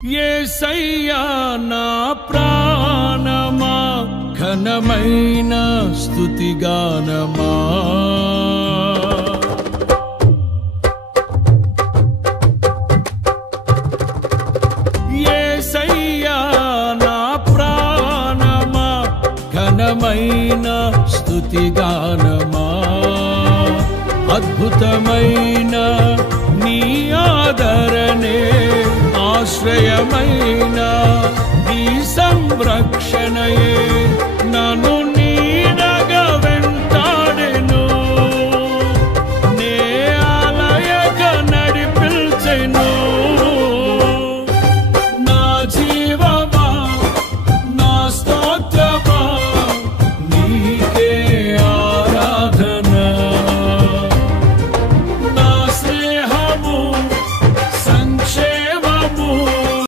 యేసయ్యా నా ప్రాణమా ఘనమైన స్తుతిగానమా యేసయ్యా నా ప్రాణమా ఘనమైన స్తుతిగానమా అద్భుతమైన నీ ఆదరణే ఆశ్రయమైన నీ సంరక్షణయే నన్ను